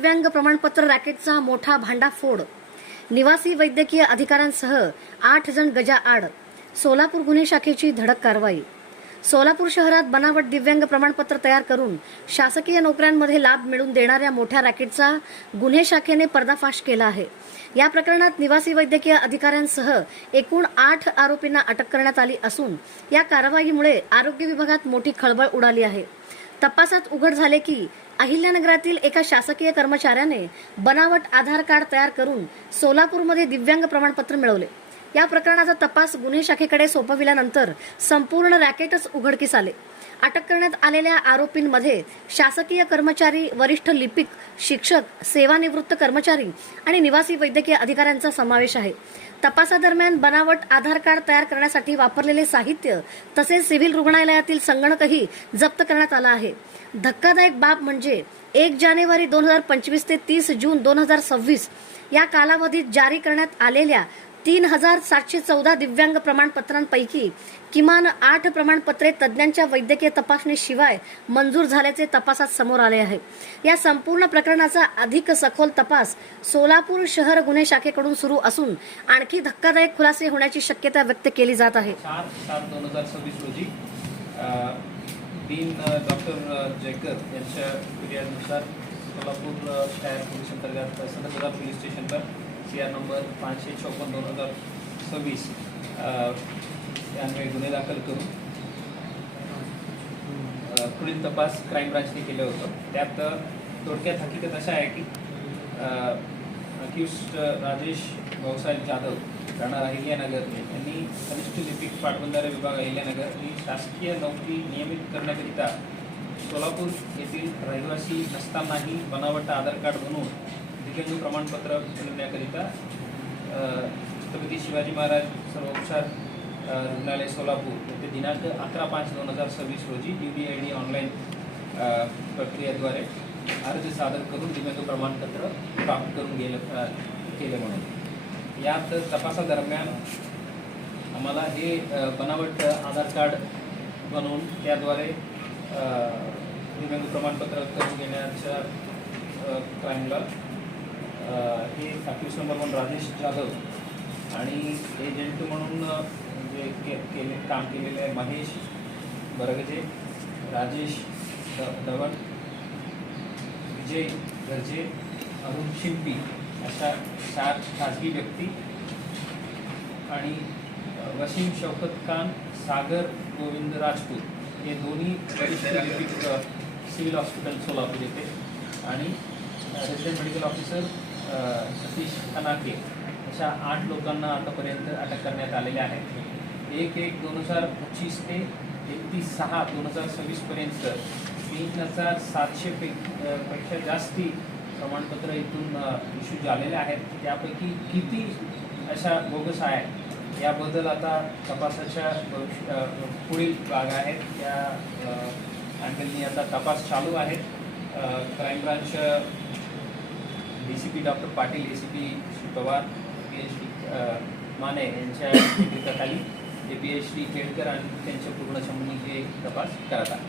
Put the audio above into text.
दिव्यांग प्रमाणपत्र रॅकेटचा मोठा भांडाफोड. निवासी वैद्यकीय अधिकाऱ्यांसह 8 जण गजाआड. सोलापूर गुन्हे शाखेची धडक कारवाई. सोलापूर शहरात बनावट दिव्यांग प्रमाणपत्र तयार करून शासकीय नोकऱ्यांमध्ये लाभ मिळवून देणाऱ्या मोठ्या रॅकेटचा गुन्हे शाखेने पर्दाफाश केला आहे. या प्रकरणात निवासी वैद्यकीय अधिकाऱ्यांसह एकूण 8 आरोपींना अटक करण्यात आली असून या कारवाईमुळे आरोग्य विभागात मोठी खळबळ उडाली आहे. तपासात उघड झाले की अहिल्यानगरातील एका शासकीय कर्मचाऱ्याने बनावट आधार कार्ड तयार करून सोलापूरमध्ये दिव्यांग प्रमाणपत्र मिळवले. या प्रकरणाचा तपास गुन्हे शाखेकडे सोपविल्यानंतर संपूर्ण रॅकेटच उघडकीस आले. अटक करण्यात आलेल्या आरोपींमध्ये शासकीय कर्मचारी, वरिष्ठ लिपिक, शिक्षक, सेवानिवृत्त कर्मचारी आणि निवासी वैद्यकीय अधिकाऱ्यांचा समावेश आहे. तपासादरम्यान बनावट आधार कार्ड तयार करण्यासाठी वापरलेले साहित्य तसेच सिव्हिल रुग्णालयातील संगणकही जप्त करण्यात आला आहे. धक्कादायक बाब म्हणजे 1 जानेवारी 2025 ते 30 जून 2026 या कालावधीत जारी करण्यात आलेल्या 3714 दिव्यांग प्रमाणपत्रांपैकी किमान 8 प्रमाणपत्रे तज्ज्ञांच्या वैद्यकीय तपासणीशिवाय मंजूर झाल्याचे तपासात समोर आले आहे. या संपूर्ण प्रकरणाचा अधिक सखोल तपास सोलापूर शहर गुन्हे शाखेकडून सुरू असून आणखी धक्कादायक खुलासे होण्याची शक्यता व्यक्त केली जात आहे. 4/7/2026 रोजी डीन डॉक्टर जयकर यांच्या फिर्यादीनुसार सोलापूर शहर पोलीस अंतर्गत सदर पोलीस स्टेशन पर CR नंबर 556/2026 यान्वये गुन्हे दाखल करून पुढील तपास क्राईम ब्रांचने केलं होतं. त्यात थोडक्यात हकीकत अशा आहे की अक्यूज्ड राजेश भाऊसाहेब जाधव राहणार अहिल्यानगर यांनी कनिष्ठ लिपिक पाटबंधारे विभाग अहिल्यानगर ही शासकीय नोकरी नियमित करण्याकरिता सोलापूर येथील रहिवासी नसतानाही बनावट आधार कार्ड बनवून दिव्यांग प्रमाणपत्र मिळवण्याकरिता छत्रपती शिवाजी महाराज सर्वोपचार रुग्णालय सोलापूर येथे दिनांक 11/5/2026 रोजी UDID ऑनलाईन प्रक्रियेद्वारे अर्ज सादर करून दिव्यांग प्रमाणपत्र प्राप्त करून केले म्हणून यात तपासादरम्यान आम्हाला हे बनावट आधार कार्ड बनवून त्याद्वारे दिव्यांग प्रमाणपत्र करून घेण्याच्या क्राईमला हे अक्यूज नंबर 1 राजेश जाधव आणि एजंट म्हणून जे काम केलेले महेश बरगजे, राजेश धवन, विजय गरजे, अरुण शिंपी अशा 4 खाजगी व्यक्ती आणि वसीम शौकत खान, सागर गोविंद राजपूत हे दोन्ही वरिष्ठ लिपिक सिव्हिल हॉस्पिटल सोलापूर येथे आणि resident medical officer Satish Kanake अशा 8 लोकांना आतापर्यंत अटक करण्यात आलेल्या आहेत. 1/1/2025 ते 31/6/2026 पर्यंत 3700 पेक्षा जास्ती प्रमाणपत्र इथून इश्यू झालेले आहेत. त्यापैकी किती अशा बोगस आहेत याबद्दल आता तपासाच्या पुढील भाग आहेत त्या अँगलनी आता तपास चालू आहे. Crime branch DCP doctor Patil, ACP Pawar, PhD Mane यांच्या नेतृत्वाखाली PhD खेडकर आणि त्यांच्या पूर्ण समूह हे तपास करत आहे.